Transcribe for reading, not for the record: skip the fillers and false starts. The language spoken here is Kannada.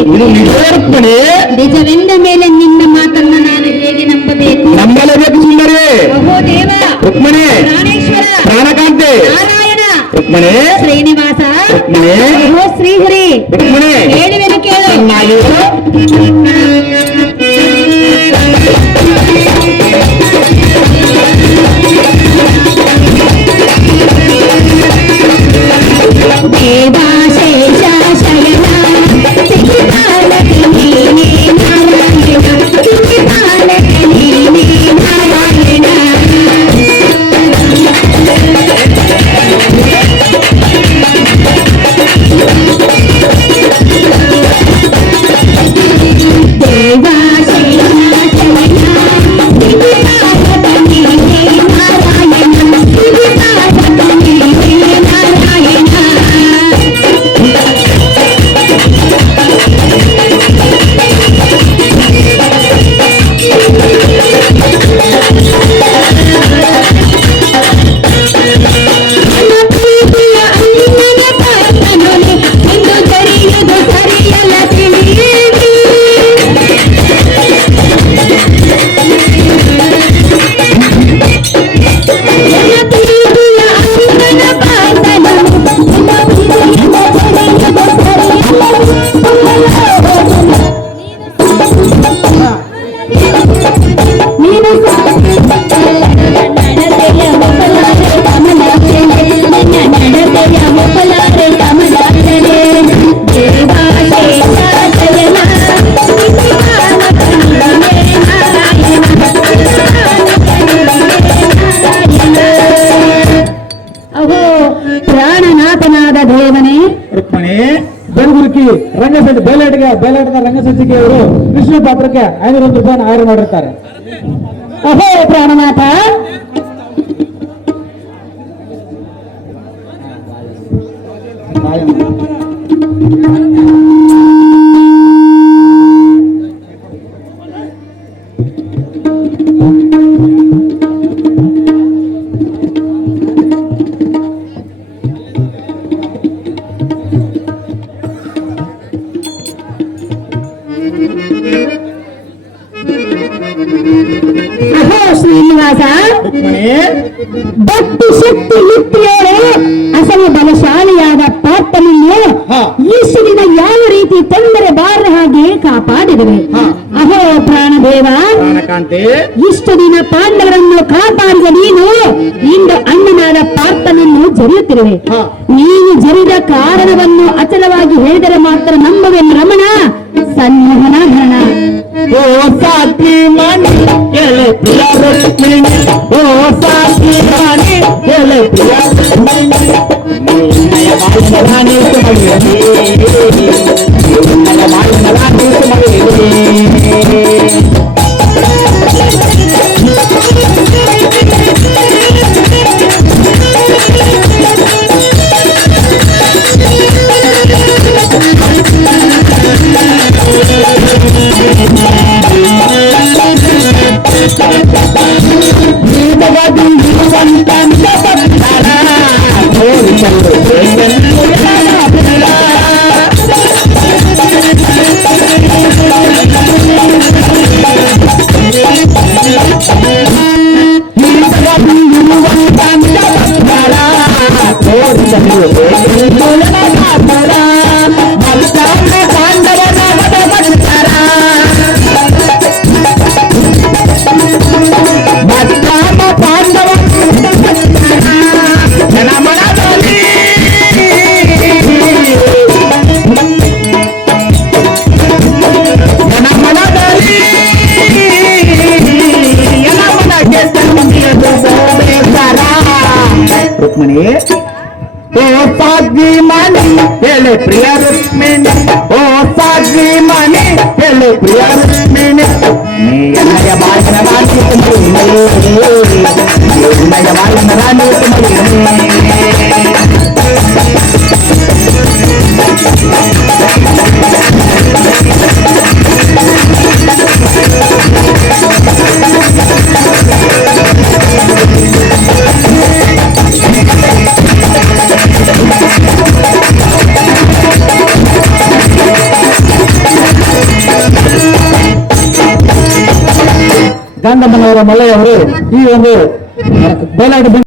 ಇದು ನಿಜ ರುಕ್ಮಿಣಿ. ನಿಜವೆಂದ ಮೇಲೆ ನಿನ್ನ ಮಾತನ್ನ ನಾನು ಹೇಗೆ ನಂಬಬೇಕು? ನಂಬಲೇಬೇಕು ಸುಂದರಿ. ಓಹೋ ದೇವ ರುಕ್ಮಿಣಿ, ಪ್ರಾಣೇಶ್ವರ, ಪ್ರಾಣಕಾಂತಿ, ನಾರಾಯಣ, ರುಕ್ಮಿಣಿ, ಶ್ರೀನಿವಾಸ, ರುಕ್ಮಿಣಿ, ಓಹೋ ಶ್ರೀಹರಿ, ರುಕ್ಮಿಣಿ, ಹೇಳುವೆನು ಕೇಳು. ದೇವಾಶೇಷ ಶಯನ ಸಿದ್ಧಿಪಾಲಕ ನೀನೇ ನಾರಾಯಣ, ಸಿದ್ಧಿಪಾಲಕ ನೀನೇ ನಾರಾಯಣ. ಪ್ರಾಣನಾಥನಾದ ದೇವನೇ, ರುಕ್ಮಿಣಿ, ಬೆಳಗುರುಕಿ ರಂಗಸಜ್ಜೆ ಬಯಲಾಟದ ರಂಗಸಜ್ಜಿಗೆ ಅವರು ಕೃಷ್ಣ ಪಾತ್ರಕ್ಕೆ 500 ರೂಪಾಯಿ ಆಯ್ಕೆ ಮಾಡಿರ್ತಾರೆ. ಅಹೋ ಪ್ರಾಣನಾಥ, ಅಹೋ ಶ್ರೀನಿವಾಸ, ಭಕ್ತಿ ಶಕ್ತಿ ಯುಕ್ತಿಯೋಳೆ ಅಸಲು ಬಲಶಾಲಿಯಾದ ಪಾರ್ಥನನ್ನು ಈಶ್ವರಿನ ಯಾವ ರೀತಿ ತೊಂದರೆ ಬಾರ ಹಾಗೆ ಕಾಪಾಡಿರುವೆ. ಅಹೋ ಪ್ರಾಣದೇವ, ಇಷ್ಟು ದಿನ ಪಾಂಡವರನ್ನು ಕಾಪಾಡಿದ ನೀನು ಇಂದು ಅಣ್ಣನಾದ ಪಾರ್ಥನನ್ನು ಜರಿಯುತ್ತಿರುವೆ. ನೀನು ಜರಿದ ಕಾರಣವನ್ನು ಅಚಲವಾಗಿ ಹೇಳಿದರೆ ಮಾತ್ರ ನಂಬುವೆನು ರಮಣ. ಸನ್ಮೋಹನ ಹರಣ. ಓ ಸಾಕಿ ಮಣಿ ಎಲೆ ಪ್ರಿಯ ರುಕ್ಮಿಣಿ, ಓ ಸಾಕಿ ಮಣಿ ಎಲೆ ಪ್ರಿಯ ರುಕ್ಮಿಣಿ, ನಿನ್ನಯ ಬಾಳಿನ ರಾಣಿ ಸುಮಗಿರಲಿ, ನಿನ್ನಯ ಬಾಳಿನ ರಾಣಿ ಸುಮಗಿರಲಿ. ರುಕ್ಮಿಣಿ, ಓ ಸಾಗಿ ಮಣಿ ಹೇಳೆ ಪ್ರಿಯ ರುಕ್ಮಿಣಿ, ಓ ಸಾಗಿ ಮಣಿ ಹೇಳೆ ಪ್ರಿಯ ರುಕ್ಮಿಣಿ, ನೀನಯ ಬಾಳಿನ ರಾಣಿ ಸುಮಗಿರಲಿ, ನಿನ್ನಯ ಬಾಳಿನ ರಾಣಿ ಸುಮಗಿರಲಿ. ಗಾಂಧಮ್ಮನವರ ಮಲ್ಲಯ್ಯ ಅವರು ಈ ಒಂದು ಬಯಲಾಟ